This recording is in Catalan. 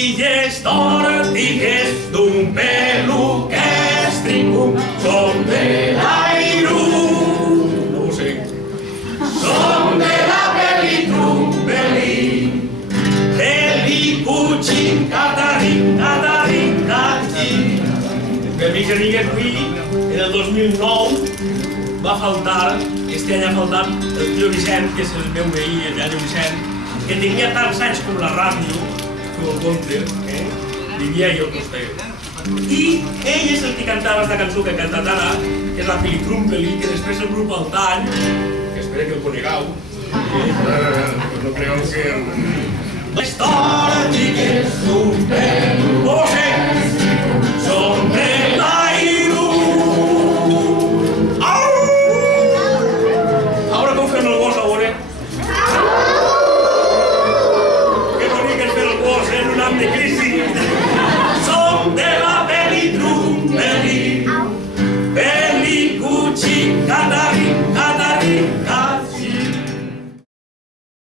filles d'ortigues d'un peluquer estricum són de l'Airu. No ho sé. Són de la Belitrumpeli, Belicucin, Catarin, Catarin, Catarin. Amics i amigues, avui, en el 2009, va faltar, este any ha faltat el tio Vicent, que és el meu veí, el tio Vicent, que tenia tants anys com la ràdio, com el conte, vivia ahí al costat. I ell és el que cantava esta cançó que ha cantat ara, que és la Belitrumpeli, que després el grup Altany, que espero que el conegueu, no cregueu que... Les tortigues